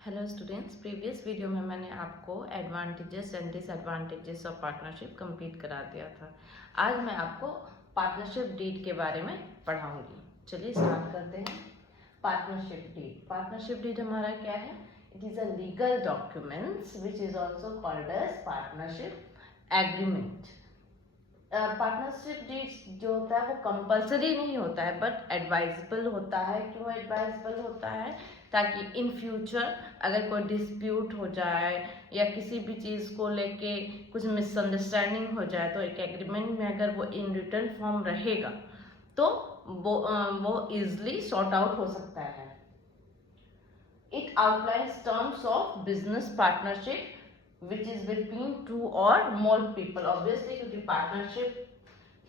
Hello students, previous video में मैंने आपको advantages and disadvantages of partnership complete करा दिया था। आज मैं आपको पार्टनरशिप डीड के बारे में पढ़ाऊंगी। चलिए स्टार्ट करते हैं। पार्टनरशिप डीड हमारा क्या है? It is a legal documents which is also called as partnership agreement. Partnership deed जो होता है वो कंपलसरी नहीं होता है बट एडवाइजेबल होता है। क्यों एडवाइजेबल होता है? ताकि इन फ्यूचर अगर कोई डिस्प्यूट हो जाए या किसी भी चीज़ को लेके कुछ मिसअंडरस्टैंडिंग हो जाए तो एक एग्रीमेंट में अगर वो इन रिटर्न फॉर्म रहेगा तो वो इजिली सॉर्ट आउट हो सकता है। It outlines terms of business partnership which is between two or more people, obviously क्योंकि partnership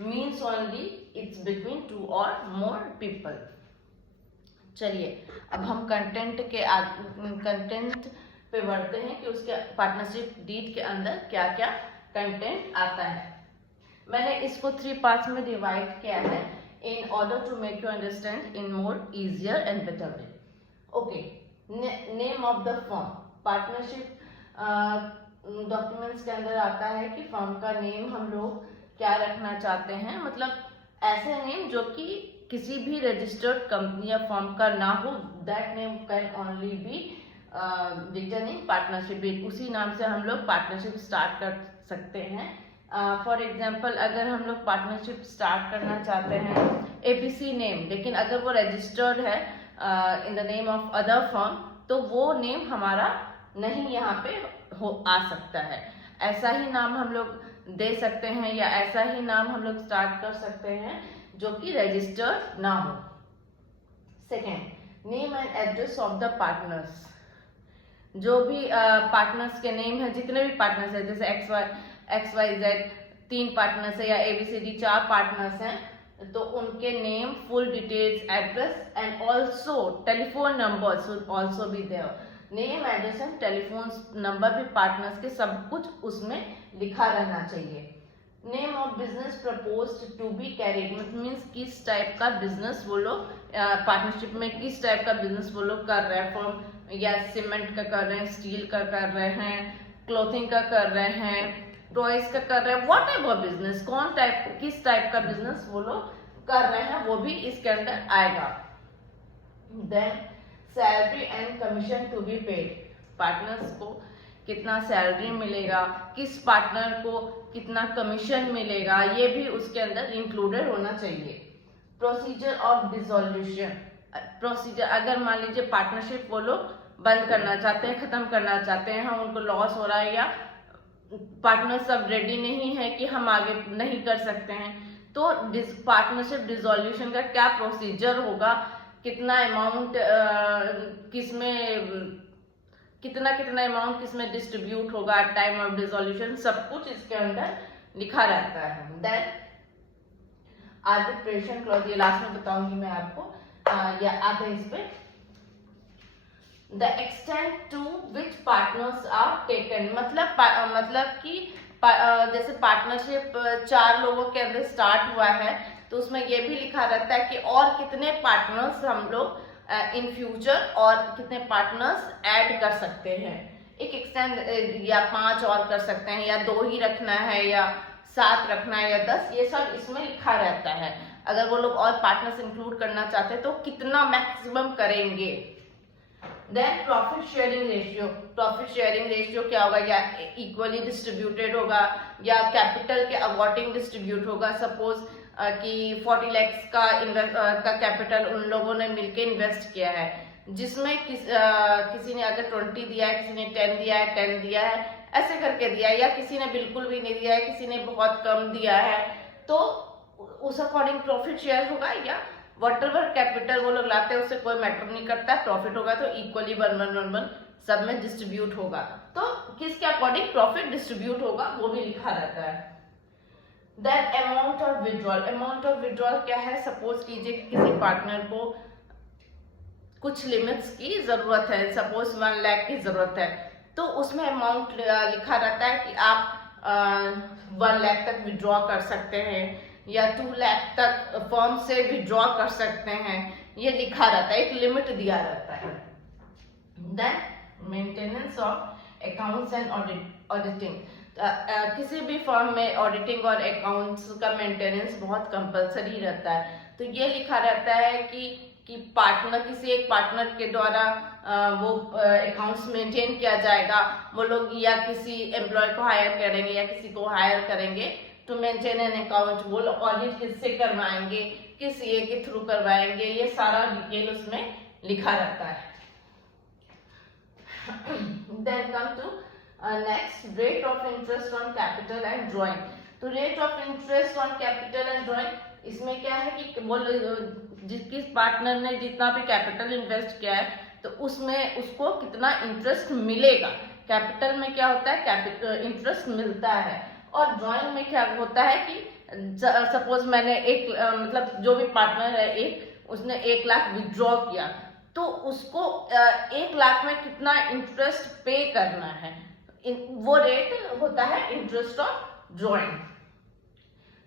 means only it's between two or more people। चलिए अब हम कंटेंट पे बढ़ते हैं कि उसके पार्टनरशिप डीड के अंदर क्या क्या कंटेंट आता है। मैंने इसको 3 पार्ट्स में डिवाइड किया है in order to make you understand in more easier and better way। Okay, name of the firm। Partnership documents के अंदर आता है कि फर्म का नेम हम लोग क्या रखना चाहते हैं, मतलब ऐसे नेम जो कि किसी भी रजिस्टर्ड कंपनी या फर्म का ना हो। That name can only be written in partnership. उसी नाम से हम लोग पार्टनरशिप स्टार्ट कर सकते हैं। फॉर एग्जाम्पल अगर हम लोग पार्टनरशिप स्टार्ट करना चाहते हैं एबीसी नेम, लेकिन अगर वो रजिस्टर्ड है in the name of other firm तो वो नेम हमारा नहीं यहाँ पे आ सकता है। ऐसा ही नाम हम लोग दे सकते हैं या ऐसा ही नाम हम लोग स्टार्ट कर सकते हैं जो कि रजिस्टर्ड ना हो। Second, name and address of the partners. जो भी पार्टनर्स के नेम है, जितने भी पार्टनर्स है, जैसे एक्स वाई जेड 3 पार्टनर्स है या ABCD 4 पार्टनर्स हैं, तो उनके name, full details, address and also telephone numbers will also be there. Name, address and telephone number भी पार्टनर्स के सब कुछ उसमें लिखा रहना चाहिए। Name of business proposed to be carried, means किस टाइप का बिजनेस वो लोग पार्टनरशिप में किस टाइप का बिजनेस वो लोग कर रहे हैं। फॉर्म या सीमेंट का कर रहे हैं, स्टील का कर रहे हैं, क्लोथिंग का कर रहे हैं, टॉयज का कर रहे हैं, वॉट एवर बिजनेस, किस टाइप का बिजनेस वो लोग कर रहे हैं वो भी इसके अंदर आएगा। Then salary and commission to be paid. Partners को कितना सैलरी मिलेगा, किस पार्टनर को कितना कमीशन मिलेगा, ये भी उसके अंदर इंक्लूडेड होना चाहिए। Procedure of dissolution. प्रोसीजर, अगर मान लीजिए पार्टनरशिप वो लोग बंद करना चाहते हैं, खत्म करना चाहते हैं, हम उनको लॉस हो रहा है या पार्टनर सब रेडी नहीं है कि हम आगे नहीं कर सकते हैं, तो पार्टनरशिप डिसोल्यूशन का क्या प्रोसीजर होगा, कितना अमाउंट कितना अमाउंट किसमें डिस्ट्रीब्यूट होगा, टाइम ऑफ डिसोल्यूशन, सब कुछ इसके अंदर लिखा रहता है। देन आर्बिट्रेशन क्लॉज, ये लास्ट में बताऊंगी मैं आपको, या आते हैं इस पे। The extent to which partners are taken, मतलब कि जैसे पार्टनरशिप 4 लोगों के अंदर स्टार्ट हुआ है तो उसमें ये भी लिखा रहता है कि और कितने पार्टनर्स हम लोग इन फ्यूचर और कितने पार्टनर्स ऐड कर सकते हैं। एक एक्सटेंड या 5 और कर सकते हैं, या 2 ही रखना है, या 7 रखना है, या 10, ये सब इसमें लिखा रहता है। अगर वो लोग और पार्टनर्स इंक्लूड करना चाहते हैं तो कितना मैक्सिमम करेंगे। Then profit sharing ratio. Profit sharing ratio क्या होगा, या इक्वली डिस्ट्रीब्यूटेड होगा या कैपिटल के अकॉर्डिंग डिस्ट्रीब्यूट होगा। सपोज कि 40 लाख का कैपिटल उन लोगों ने मिलके इन्वेस्ट किया है, जिसमें किसी ने अगर 20 दिया है, किसी ने 10 दिया है, 10 दिया है, ऐसे करके दिया है, या किसी ने बिल्कुल भी नहीं दिया है, किसी ने बहुत कम दिया है, तो उस अकॉर्डिंग प्रॉफिट शेयर होगा। या वॉटेवर कैपिटल वो लोग लाते हैं उससे कोई मैटर नहीं करता, प्रॉफिट होगा तो इक्वली 1-1-1-1 सब में डिस्ट्रीब्यूट होगा। तो किसके अकॉर्डिंग प्रॉफिट डिस्ट्रीब्यूट होगा वो भी लिखा रहता है। Then amount of withdrawal. Amount of withdrawal क्या है? सपोज कीजिए कि किसी पार्टनर को कुछ लिमिट्स की जरूरत है, सपोज 1 लाख की जरूरत है, तो उसमें अमाउंट लिखा रहता है कि आप 1 लाख तक विड्रॉ कर सकते हैं या 2 लाख तक फर्म से विड्रॉ कर सकते हैं, ये लिखा रहता है, एक लिमिट दिया रहता है। Then maintenance of accounts and auditing. किसी भी फर्म में ऑडिटिंग और अकाउंट्स का मेंटेनेंस बहुत कंपलसरी रहता है। तो ये लिखा रहता है कि पार्टनर, किसी एक पार्टनर के द्वारा वो अकाउंट्स मेंटेन किया जाएगा। वो लोग या किसी एम्प्लॉय को हायर करेंगे या किसी को हायर करेंगे टू मेंटेन एन अकाउंट। वो लोग ऑडिट किससे करवाएंगे, किस ये के थ्रू करवाएंगे, ये सारा डिटेल उसमें लिखा रहता है। Then come to next, rate of interest on capital and drawing। तो rate of interest on capital and drawing, इसमें क्या है कि वो जिस पार्टनर ने जितना भी कैपिटल इन्वेस्ट किया है तो उसमें उसको कितना इंटरेस्ट मिलेगा। कैपिटल में क्या होता है, कैपिटल इंटरेस्ट मिलता है। और ड्राइंग में क्या होता है कि सपोज मैंने एक मतलब जो भी पार्टनर है एक, उसने 1 लाख विड्रॉ किया तो उसको 1 लाख में कितना इंटरेस्ट पे करना है, वो रेट होता है इंटरेस्ट ऑफ ड्राइंग।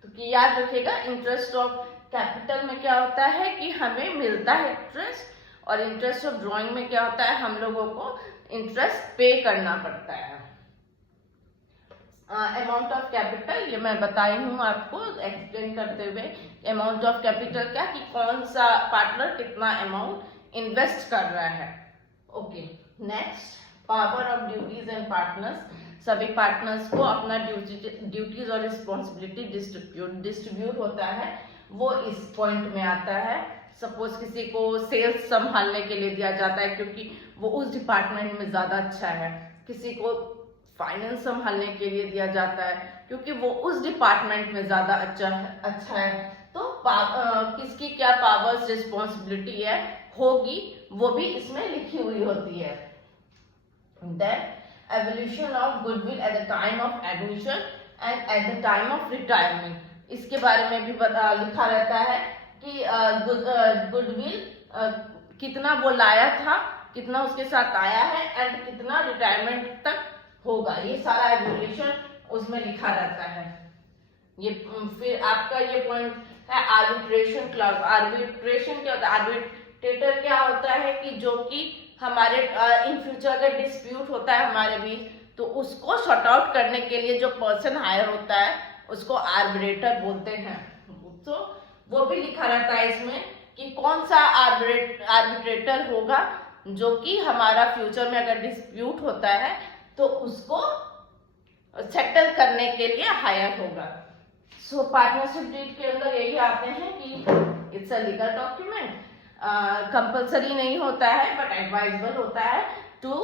तो याद रखिएगा, इंटरेस्ट ऑफ कैपिटल में क्या होता है कि हमें मिलता है इंटरेस्ट, और इंटरेस्ट ऑफ ड्राइंग में क्या होता है, हम लोगों को इंटरेस्ट पे करना पड़ता है। अमाउंट ऑफ कैपिटल, ये मैं बताई हूँ आपको एक्सप्लेन करते हुए। अमाउंट ऑफ कैपिटल क्या, कि कौन सा पार्टनर कितना अमाउंट इन्वेस्ट कर रहा है। Okay, next, power of duties and partners. सभी पार्टनर्स को अपना ड्यूटीज और रिस्पॉन्सिबिलिटी डिस्ट्रीब्यूट होता है, वो इस पॉइंट में आता है। सपोज किसी को सेल्स संभालने के लिए दिया जाता है क्योंकि वो उस डिपार्टमेंट में ज्यादा अच्छा है। किसी को फाइनेंस संभालने के लिए दिया जाता है क्योंकि वो उस डिपार्टमेंट में ज्यादा अच्छा है। तो किसकी क्या पावर्स रिस्पॉन्सिबिलिटी है होगी वो भी इसमें लिखी हुई होती है। Then evolution of goodwill at the time of admission and at the time of retirement, इसके बारे में भी लिखा रहता है कि गुडविल कितना वो लाया था, कितना उसके साथ आया है, एंड कितना रिटायरमेंट तक होगा। ये सारा एवोल्यूशन उसमें लिखा रहता है। ये फिर आपका ये पॉइंट है आर्बिट्रेशन क्लॉज। आर्बिट्रेशन क्या होता है, आर्बिट्रेटर क्या होता है कि जो कि हमारे इन फ्यूचर अगर डिस्प्यूट होता है हमारे बीच तो उसको सॉर्ट आउट करने के लिए जो पर्सन हायर होता है उसको आर्बिट्रेटर बोलते हैं। तो वो भी लिखा रहता है इसमें कि कौन सा आर्बिट्रेटर होगा जो कि हमारा फ्यूचर में अगर डिस्प्यूट होता है तो उसको सेटल करने के लिए हायर होगा। सो पार्टनरशिप डीड के अंदर यही आते हैं कि it's a legal document, compulsory नहीं होता है बट एडवाइजेबल होता है to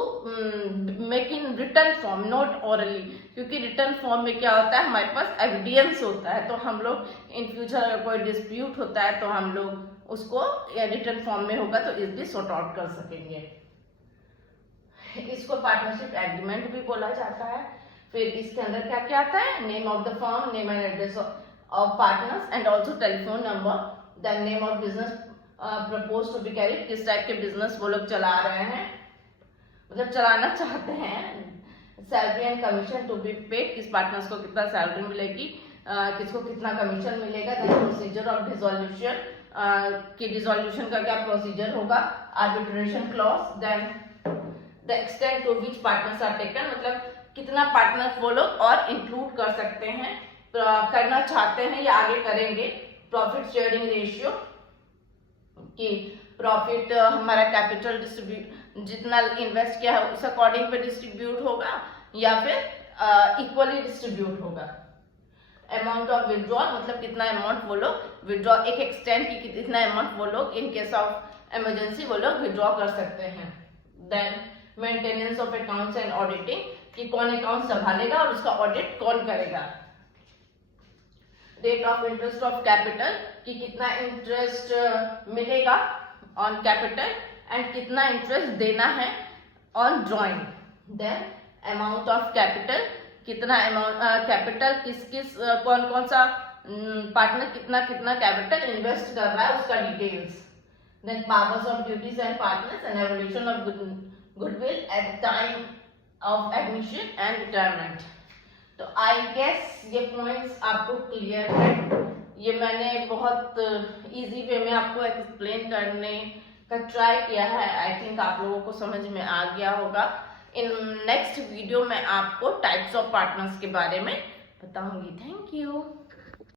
make in return form, not orally, क्योंकि रिटर्न फॉर्म में क्या होता है हमारे पास एविडेंस होता है। तो हम लोग इन फ्यूचर अगर कोई डिस्प्यूट होता है तो हम लोग उसको रिटर्न फॉर्म में होगा तो इजीली सॉर्ट आउट कर सकेंगे। इसको पार्टनरशिप एग्रीमेंट भी बोला जाता है। फिर इसके अंदर क्या क्या आता है, name of the firm, name and address of partners and also telephone number, then name of business propose to be carried, किस टाइप के बिजनेस वो लोग चला रहे हैं, मतलब चलाना चाहते हैं। Salary and commission to be paid, किस पार्टनर्स को कितना सैलरी मिलेगी, किसको कितना कमीशन मिलेगा। देन प्रोसीजर ऑफ डिसोल्यूशन, कि डिसोल्यूशन का क्या प्रोसीजर होगा, arbitration clause, then the extent to which partners are taken, मतलब कितना पार्टनर्स वो लोग और इंक्लूड कर सकते हैं, करना चाहते हैं या आगे करेंगे। प्रॉफिट शेयरिंग रेशियो, कि प्रॉफिट हमारा कैपिटल डिस्ट्रीब्यूट जितना इन्वेस्ट किया है उस अकॉर्डिंग पे डिस्ट्रीब्यूट होगा या फिर इक्वली डिस्ट्रीब्यूट होगा। अमाउंट ऑफ विड्रॉल, मतलब कितना अमाउंट वो लोग विड्रॉ, एक एक्सटेंट की कितना अमाउंट वो लोग इन केस ऑफ इमरजेंसी वो लोग विड्रॉ कर सकते हैं। Then maintenance of accounts and auditing, कि कौन अकाउंट संभालेगा और उसका ऑडिट कौन करेगा। Rate of interest of capital, कि कितना इंटरेस्ट मिलेगा ऑन कैपिटल एंड कितना इंटरेस्ट देना है on drawing. Then amount of capital, कितना अमाउंट कैपिटल किस कौन कौन सा पार्टनर कितना कितना कैपिटल इन्वेस्ट कर रहा है उसका details. Then powers of duties and partners and evolution of goodwill at time of admission and retirement. तो आई गेस ये पॉइंट्स आपको क्लियर है। ये मैंने बहुत इजी वे में आपको एक्सप्लेन करने का ट्राई किया है। आई थिंक आप लोगों को समझ में आ गया होगा। इन नेक्स्ट वीडियो में आपको टाइप्स ऑफ पार्टनर्स के बारे में बताऊंगी। Thank you.